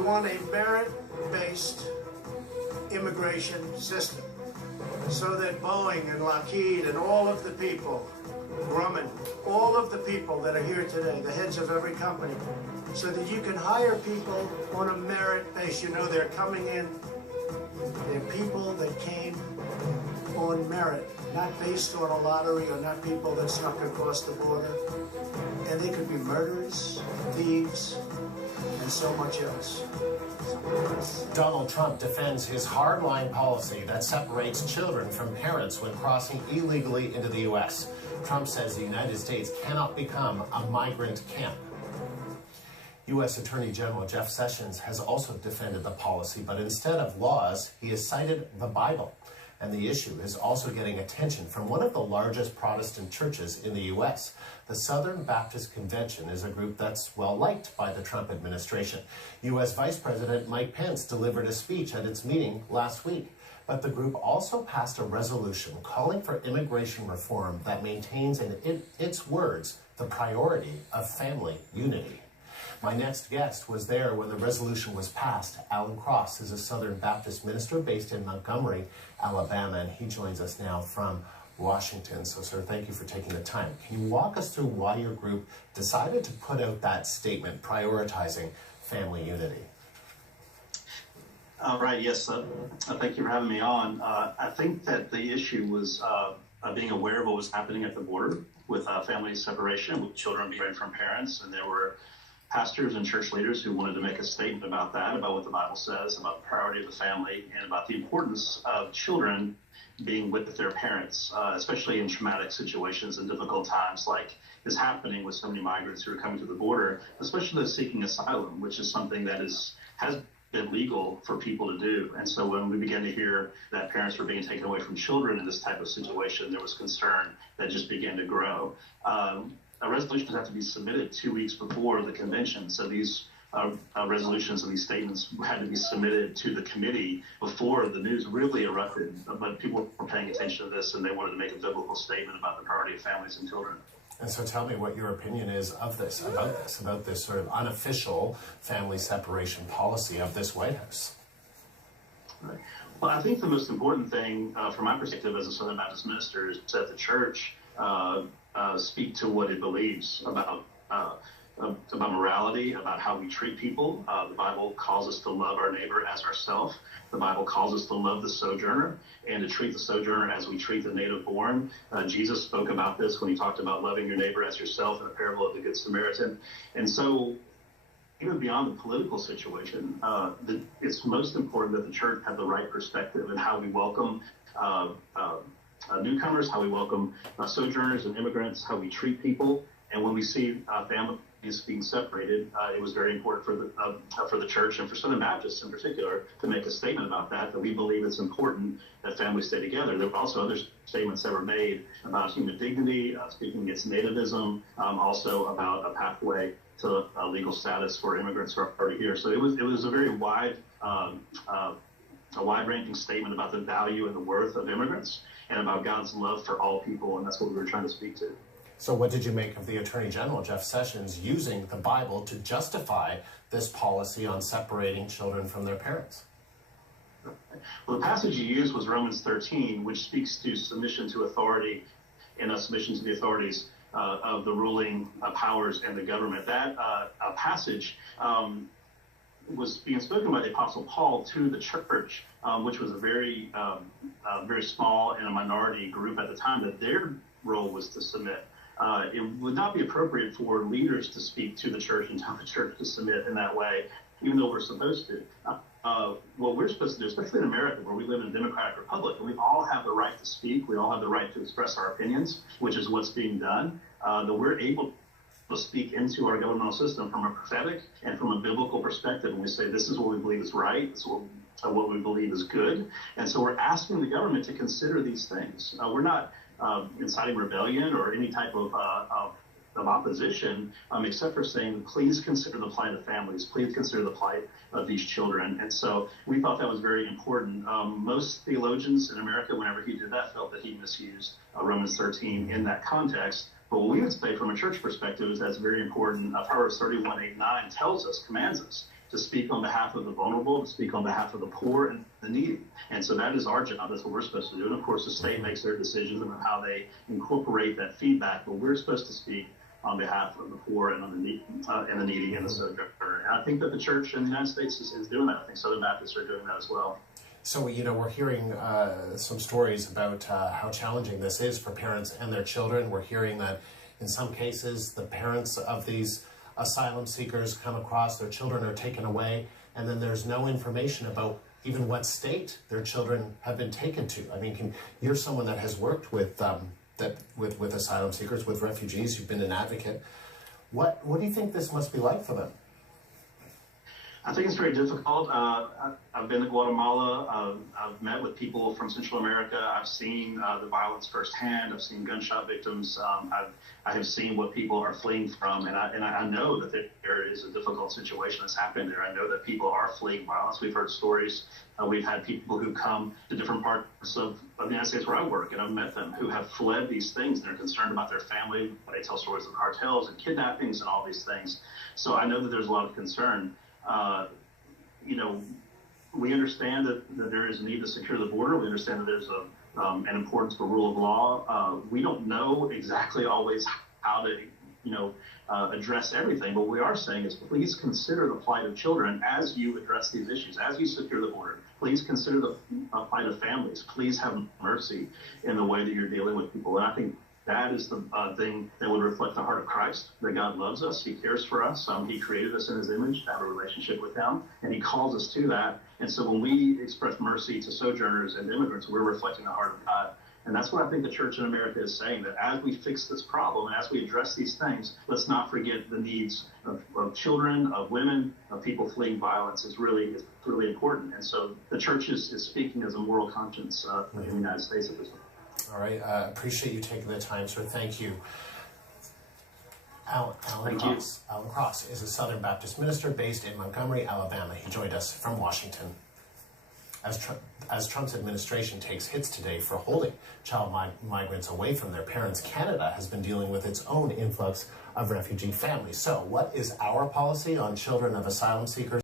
We want a merit-based immigration system so that Boeing and Lockheed and all of the people, Grumman, all of the people that are here today, the heads of every company, so that you can hire people on a merit base. You know, they're coming in, they're people that came on merit, not based on a lottery or not people that snuck across the border. And they could be murderers, thieves, and so much else. Donald Trump defends his hardline policy that separates children from parents when crossing illegally into the U.S. Trump says the United States cannot become a migrant camp. U.S. Attorney General Jeff Sessions has also defended the policy, but instead of laws, he has cited the Bible. And the issue is also getting attention from one of the largest Protestant churches in the U.S. The Southern Baptist Convention is a group that's well-liked by the Trump administration. U.S. Vice President Mike Pence delivered a speech at its meeting last week. But the group also passed a resolution calling for immigration reform that maintains, in its words, the priority of family unity. My next guest was there when the resolution was passed. Alan Cross is a Southern Baptist minister based in Montgomery, Alabama, and he joins us now from Washington. So, sir, thank you for taking the time. Can you walk us through why your group decided to put out that statement prioritizing family unity? Right, yes. Thank you for having me on. I think that the issue was being aware of what was happening at the border with family separation, with children being separated from parents, and there were pastors and church leaders who wanted to make a statement about that, about what the Bible says, about the priority of the family, and about the importance of children being with their parents, especially in traumatic situations and difficult times like is happening with so many migrants who are coming to the border, especially those seeking asylum, which is something that has been legal for people to do. And so when we began to hear that parents were being taken away from children in this type of situation, there was concern that just began to grow. Resolutions have to be submitted 2 weeks before the convention. So these resolutions and these statements had to be submitted to the committee before the news really erupted. But people were paying attention to this and they wanted to make a biblical statement about the priority of families and children. And so tell me what your opinion is of this, about this sort of unofficial family separation policy of this White House. Right. Well, I think the most important thing from my perspective as a Southern Baptist minister is that the church speak to what it believes about morality, about how we treat people. The Bible calls us to love our neighbor as ourselves. The Bible calls us to love the sojourner and to treat the sojourner as we treat the native born. Jesus spoke about this when he talked about loving your neighbor as yourself in the parable of the Good Samaritan. And so even beyond the political situation, it's most important that the church have the right perspective in how we welcome newcomers, how we welcome sojourners and immigrants, how we treat people. And when we see families being separated, it was very important for the church and for Southern Baptists in particular to make a statement about that we believe it's important that families stay together. There were also other statements that were made about human dignity, speaking against nativism, also about a pathway to legal status for immigrants who are already here. So it was a very wide-ranging statement about the value and the worth of immigrants and about God's love for all people, and that's what we were trying to speak to. So what did you make of the Attorney General, Jeff Sessions, using the Bible to justify this policy on separating children from their parents? Well, the passage he used was Romans 13, which speaks to submission to authority and submission to the authorities of the ruling powers and the government. That passage was being spoken by the Apostle Paul to the church, which was a very small and a minority group at the time, that their role was to submit. It would not be appropriate for leaders to speak to the church and tell the church to submit in that way, even though we're supposed to. What we're supposed to do, especially in America, where we live in a democratic republic, and we all have the right to speak, we all have the right to express our opinions, which is what's being done, that we're able to speak into our governmental system from a prophetic and from a biblical perspective, and we say this is what we believe is right, this is what we believe is good, and so we're asking the government to consider these things. We're not inciting rebellion or any type of opposition, except for saying, please consider the plight of families, please consider the plight of these children. And so we thought that was very important. Most theologians in America, whenever he did that, felt that he misused Romans 13 in that context. But what we would say from a church perspective is that's very important. Proverbs 31:8-9 tells us, commands us, to speak on behalf of the vulnerable, to speak on behalf of the poor and the needy. And so that is our job. That's what we're supposed to do. And of course, the state makes their decisions about how they incorporate that feedback, but we're supposed to speak on behalf of the poor and on the needy and the sojourner. And I think that the church in the United States is doing that. I think Southern Baptists are doing that as well. So, we're hearing some stories about how challenging this is for parents and their children. We're hearing that in some cases, the parents of these asylum seekers come across, their children are taken away, and then there's no information about even what state their children have been taken to. I mean, you're someone that has worked with with asylum seekers, with refugees. You've been an advocate. What do you think this must be like for them? I think it's very difficult. I've been to Guatemala. I've met with people from Central America. I've seen the violence firsthand. I've seen gunshot victims. I have seen what people are fleeing from, and I know that there is a difficult situation that's happening there. I know that people are fleeing violence. We've heard stories. We've had people who come to different parts of the United States where I work, and I've met them who have fled these things. They're concerned about their family. They tell stories of cartels and kidnappings and all these things. So I know that there's a lot of concern. We understand that there is a need to secure the border. We understand that there's an importance for rule of law. We don't know exactly always how to, address everything. But what we are saying is, please consider the plight of children as you address these issues, as you secure the border. Please consider the plight of families. Please have mercy in the way that you're dealing with people. And I think that is the thing that would reflect the heart of Christ, that God loves us, he cares for us, he created us in his image to have a relationship with him, and he calls us to that. And so when we express mercy to sojourners and immigrants, we're reflecting the heart of God. And that's what I think the church in America is saying, that as we fix this problem, and as we address these things, let's not forget the needs of children, of women, of people fleeing violence is really important. And so the church is speaking as a moral conscience in the United States at this point. All right, appreciate you taking the time, sir. Thank you. Alan Cross is a Southern Baptist minister based in Montgomery, Alabama. He joined us from Washington. As Trump's administration takes hits today for holding child migrants away from their parents, Canada has been dealing with its own influx of refugee families. So what is our policy on children of asylum seekers?